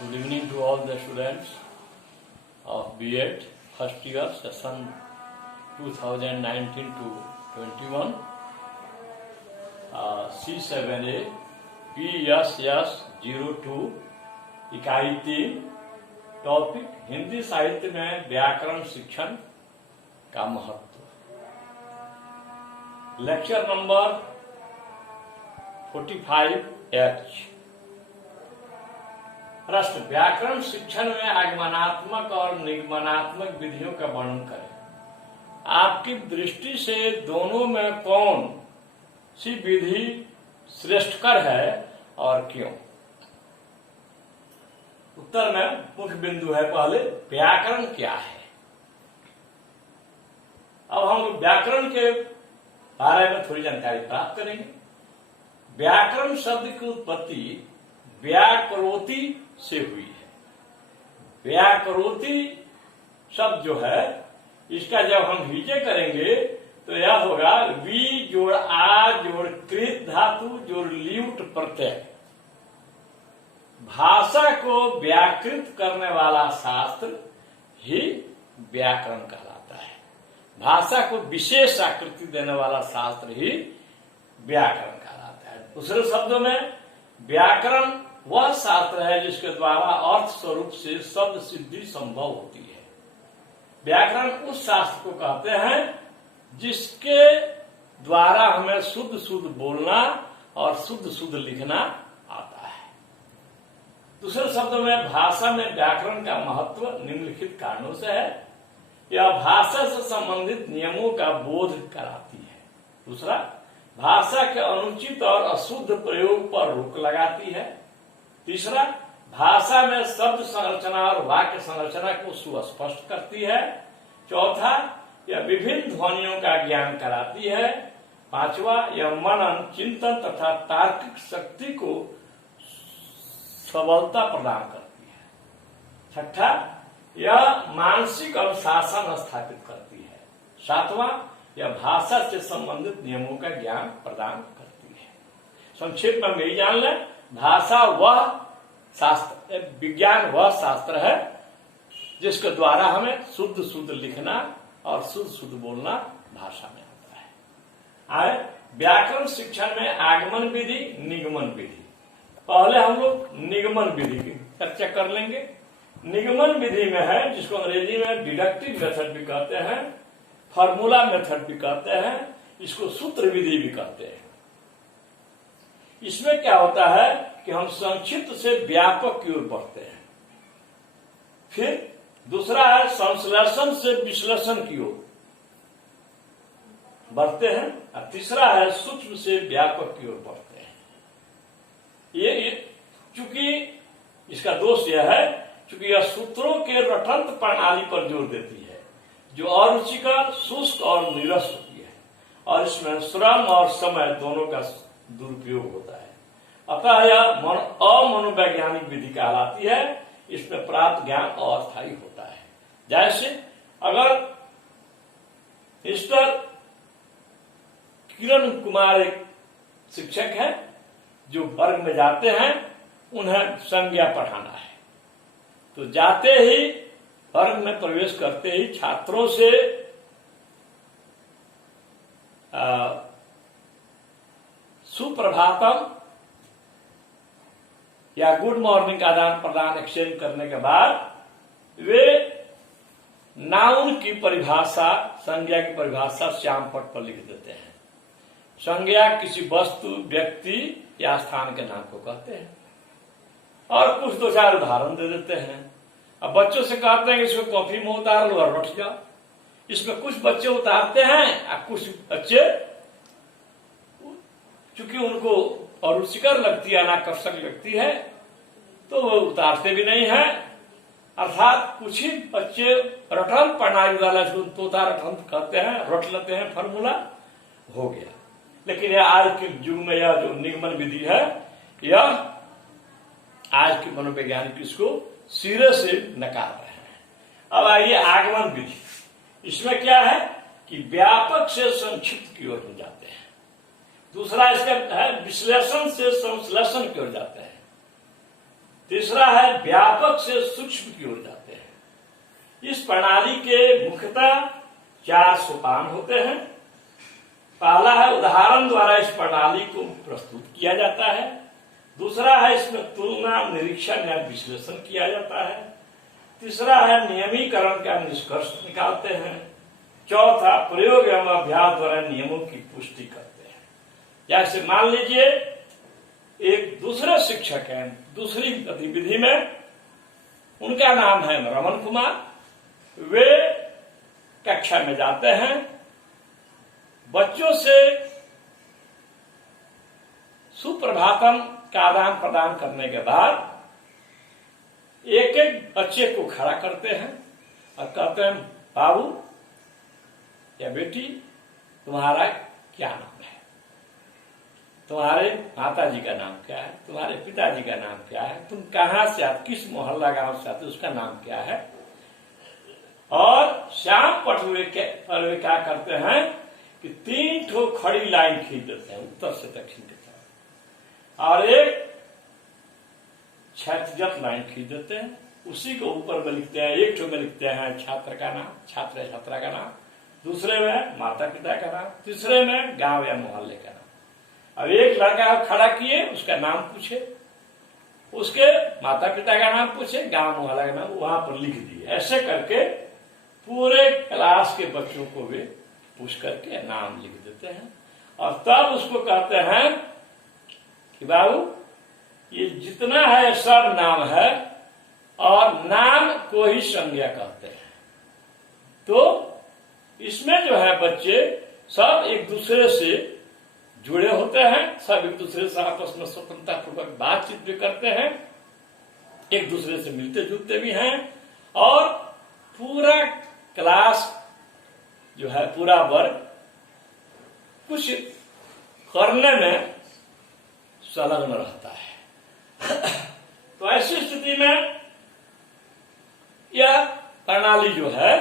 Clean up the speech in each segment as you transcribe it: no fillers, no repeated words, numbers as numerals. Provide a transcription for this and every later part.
Good evening to all the students of B.Ed first year session 2019 to 21 C7A PSS 02 इकाई 3 topic Hindi साहित्य में व्याकरण शिक्षण का महत्व। Lecture number 45H। प्रश्न, व्याकरण शिक्षण में आगमनात्मक और निगमनात्मक विधियों का वर्णन करें। आपकी दृष्टि से दोनों में कौन सी विधि श्रेष्ठकर है और क्यों? उत्तर में मुख्य बिंदु है पहले व्याकरण क्या है। अब हम व्याकरण के बारे में थोड़ी जानकारी प्राप्त करेंगे। व्याकरण शब्द की उत्पत्ति व्याकरोति से हुई है। व्याकरोति शब्द जो है, इसका जब हम विजय करेंगे तो यह होगा वी जोड़ आ जोड़ कृत धातु जोड़ ल्यूट प्रत्यय। भाषा को व्याकृत करने वाला शास्त्र ही व्याकरण कहलाता है। भाषा को विशेष आकृति देने वाला शास्त्र ही व्याकरण कहलाता है। दूसरे शब्दों में व्याकरण वह शास्त्र है जिसके द्वारा अर्थ स्वरूप से शब्द सिद्धि संभव होती है। व्याकरण उस शास्त्र को कहते हैं जिसके द्वारा हमें शुद्ध शुद्ध बोलना और शुद्ध शुद्ध लिखना आता है। दूसरे शब्दों में भाषा में व्याकरण का महत्व निम्नलिखित कारणों से है। यह भाषा से संबंधित नियमों का बोध कराती है। दूसरा, भाषा के अनुचित और अशुद्ध प्रयोग पर रोक लगाती है। तीसरा, भाषा में शब्द संरचना और वाक्य संरचना को सुस्पष्ट करती है। चौथा, यह विभिन्न ध्वनियों का ज्ञान कराती है। पांचवा, यह मनन चिंतन तथा तार्किक शक्ति को सबलता प्रदान करती है। छठा, यह मानसिक अनुशासन स्थापित करती है। सातवां, यह भाषा से संबंधित नियमों का ज्ञान प्रदान करती है। संक्षेप में हम यही जान लें, भाषा वह शास्त्र, विज्ञान वह शास्त्र है जिसके द्वारा हमें शुद्ध शुद्ध लिखना और शुद्ध शुद्ध बोलना भाषा में आता है। आए व्याकरण शिक्षण में आगमन विधि निगमन विधि। पहले हम लोग निगमन विधि की चर्चा कर लेंगे। निगमन विधि में है जिसको अंग्रेजी में डिडक्टिव मेथड भी कहते हैं, फार्मूला मेथड भी कहते हैं, इसको सूत्र विधि भी कहते हैं। इसमें क्या होता है कि हम संक्षिप्त से व्यापक की ओर बढ़ते हैं। फिर दूसरा है संश्लेषण से विश्लेषण की ओर बढ़ते हैं और तीसरा है सूक्ष्म से व्यापक की ओर बढ़ते हैं। ये चूंकि इसका दोष यह है क्योंकि यह सूत्रों के रटंत प्रणाली पर जोर देती है जो अरुचिकर शुष्क और नीरस होती है और इसमें श्रम और समय दोनों का दुरुपयोग होता है। अतः यह अमनोवैज्ञानिक विधि कहलाती है। इसमें प्राप्त ज्ञान अस्थायी होता है। जैसे अगर मिस्टर किरण कुमार एक शिक्षक हैं जो वर्ग में जाते हैं, उन्हें संज्ञा पढ़ाना है, तो जाते ही वर्ग में प्रवेश करते ही छात्रों से सुप्रभातम या गुड मॉर्निंग का आदान प्रदान एक्सचेंज करने के बाद वे नाउन की परिभाषा, संज्ञा की परिभाषा श्यामपट पर लिख देते हैं। संज्ञा किसी वस्तु, व्यक्ति या स्थान के नाम को कहते हैं और कुछ दो चार उदाहरण दे देते हैं। अब बच्चों से कहते हैं कि इसको कॉपी में उतार लो और बैठ जाओ। इसमें कुछ बच्चे उतारते हैं और कुछ बच्चे चूंकि उनको अरुचिकर लगती है, अनाकर्षक लगती है, तो वो उतारते भी नहीं है। अर्थात कुछ ही बच्चे रटन प्रणाली वाला तोता रटन कहते हैं, रट लेते हैं, फार्मूला हो गया। लेकिन यह आज के युग में यह जो निगमन विधि है, यह आज के मनोवैज्ञानिक इसको सिरे से नकार रहे हैं। अब आइए आगमन विधि। इसमें क्या है कि व्यापक से संक्षिप्त की ओर हो जाते हैं। दूसरा इसका है विश्लेषण से संश्लेषण की ओर जाते हैं। तीसरा है व्यापक से सूक्ष्म की ओर जाते हैं। इस प्रणाली के मुख्यतः 4 सोपान होते हैं। पहला है उदाहरण द्वारा इस प्रणाली को प्रस्तुत किया जाता है। दूसरा है इसमें तुलना, निरीक्षण या विश्लेषण किया जाता है। तीसरा है नियमीकरण का निष्कर्ष निकालते हैं। चौथा प्रयोग एवं अभ्यास द्वारा नियमों की पुष्टि करते हैं। जैसे मान लीजिए एक दूसरे शिक्षक हैं दूसरी गतिविधि में, उनका नाम है रमन कुमार। वे कक्षा में जाते हैं, बच्चों से सुप्रभातम का आदान प्रदान करने के बाद एक एक बच्चे को खड़ा करते हैं और कहते हैं, बाबू या बेटी, तुम्हारा क्या नाम है? तुम्हारे माता जी का नाम क्या है? तुम्हारे पिताजी का नाम क्या है? तुम कहां से आते, किस मोहल्ला गांव से आते, उसका नाम क्या है? और श्याम पटवे पर वे क्या करते हैं कि 3 ठो खड़ी लाइन खींच देते हैं उत्तर से दक्षिण की तरफ, और एक क्षैतिज लाइन खींच देते हैं। उसी को ऊपर में लिखते हैं, एक ठो में लिखते हैं छात्र का नाम, छात्र या छात्रा का नाम, दूसरे में माता पिता का नाम, तीसरे में गांव या मोहल्ले का नाम। अब एक लड़का खड़ा किए, उसका नाम पूछे, उसके माता पिता का नाम पूछे, गांव मोहल्ला का नाम वहां पर लिख दिए। ऐसे करके पूरे क्लास के बच्चों को वे पूछ करके नाम लिख देते हैं और तब उसको कहते हैं कि बाबू ये जितना है सब नाम है, और नाम को ही संज्ञा कहते हैं। तो इसमें जो है बच्चे सब एक दूसरे से जुड़े होते हैं, सब एक दूसरे से आपस में स्वतंत्रता पूर्वक बातचीत भी करते हैं, एक दूसरे से मिलते जुलते भी हैं, और पूरा क्लास जो है, पूरा वर्ग कुछ करने में संलग्न रहता है। तो ऐसी स्थिति में यह प्रणाली जो है,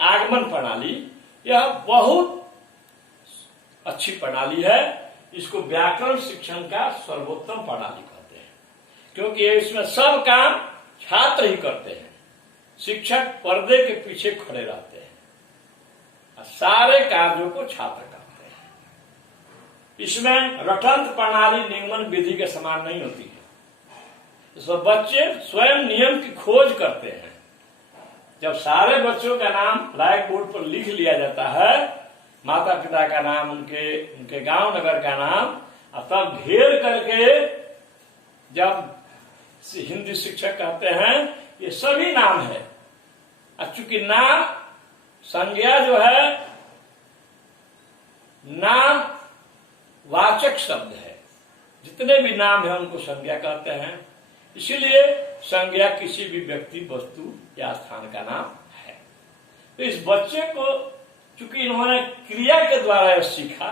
आगमन प्रणाली, यह बहुत अच्छी प्रणाली है। इसको व्याकरण शिक्षण का सर्वोत्तम प्रणाली कहते हैं, क्योंकि इसमें सब काम छात्र ही करते हैं। शिक्षक पर्दे के पीछे खड़े रहते हैं और सारे कार्यों को छात्र करते हैं। इसमें रटंत प्रणाली निगमन विधि के समान नहीं होती है। इसमें बच्चे स्वयं नियम की खोज करते हैं। जब सारे बच्चों का नाम ब्लैक बोर्ड पर लिख लिया जाता है, माता पिता का नाम, उनके गांव नगर का नाम, और तब घेर करके जब हिंदी शिक्षक कहते हैं ये सभी नाम है। चूंकि नाम संज्ञा जो है नाम वाचक शब्द है, जितने भी नाम है उनको संज्ञा कहते हैं। इसीलिए संज्ञा किसी भी व्यक्ति, वस्तु या स्थान का नाम है। तो इस बच्चे को चूंकि इन्होंने क्रिया के द्वारा यह सीखा,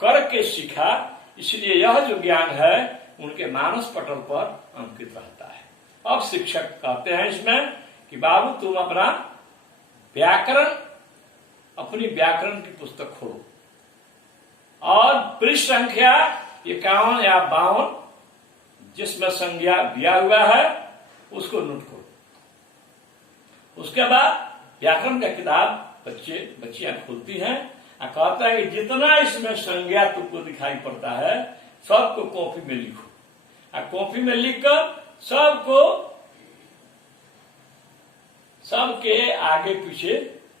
करके सीखा, इसलिए यह जो ज्ञान है उनके मानस पटल पर अंकित रहता है। अब शिक्षक कहते हैं इसमें कि बाबू तुम अपना व्याकरण, अपनी व्याकरण की पुस्तक खोलो और पृष्ठ संख्या 51 या 52 जिसमें संज्ञा दिया हुआ है उसको नोट करो। उसके बाद व्याकरण का किताब बच्चियां खोलती हैं और कहता है कि जितना इसमें संज्ञा तुमको दिखाई पड़ता है सबको कॉपी में लिखो, और कॉपी में लिखकर सबके आगे पीछे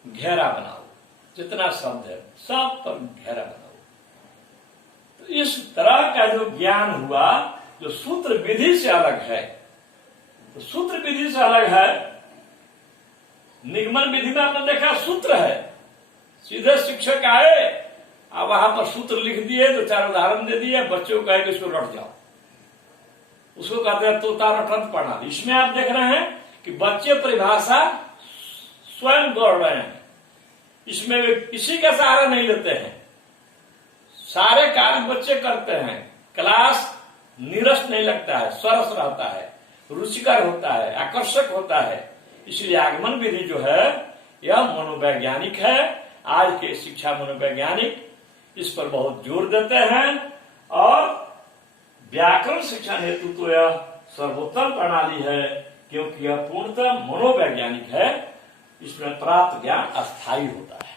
घेरा बनाओ, जितना शब्द है सब पर घेरा बनाओ। तो इस तरह का जो ज्ञान हुआ जो सूत्र विधि से अलग है, तो सूत्र विधि से अलग है। निगमन विधि में आपने देखा सूत्र है, सीधे शिक्षक आए और वहां पर सूत्र लिख दिए, 2-4 उदाहरण दे दिए, बच्चों को कहे कि इसको रट जाओ, उसको कहते हैं तोता रटंत प्रणाली। इसमें आप देख रहे हैं कि बच्चे परिभाषा स्वयं गढ़ रहे हैं, इसमें वे किसी का सहारा नहीं लेते हैं, सारे कार्य बच्चे करते हैं। क्लास नीरस नहीं लगता है, सरस रहता है, रुचिकर होता है, आकर्षक होता है। इसलिए आगमन विधि जो है यह मनोवैज्ञानिक है। आज के शिक्षा मनोवैज्ञानिक इस पर बहुत जोर देते हैं, और व्याकरण शिक्षण हेतु तो यह सर्वोत्तम प्रणाली है, क्योंकि यह पूर्णतः मनोवैज्ञानिक है। इसमें प्राप्त ज्ञान अस्थायी होता है।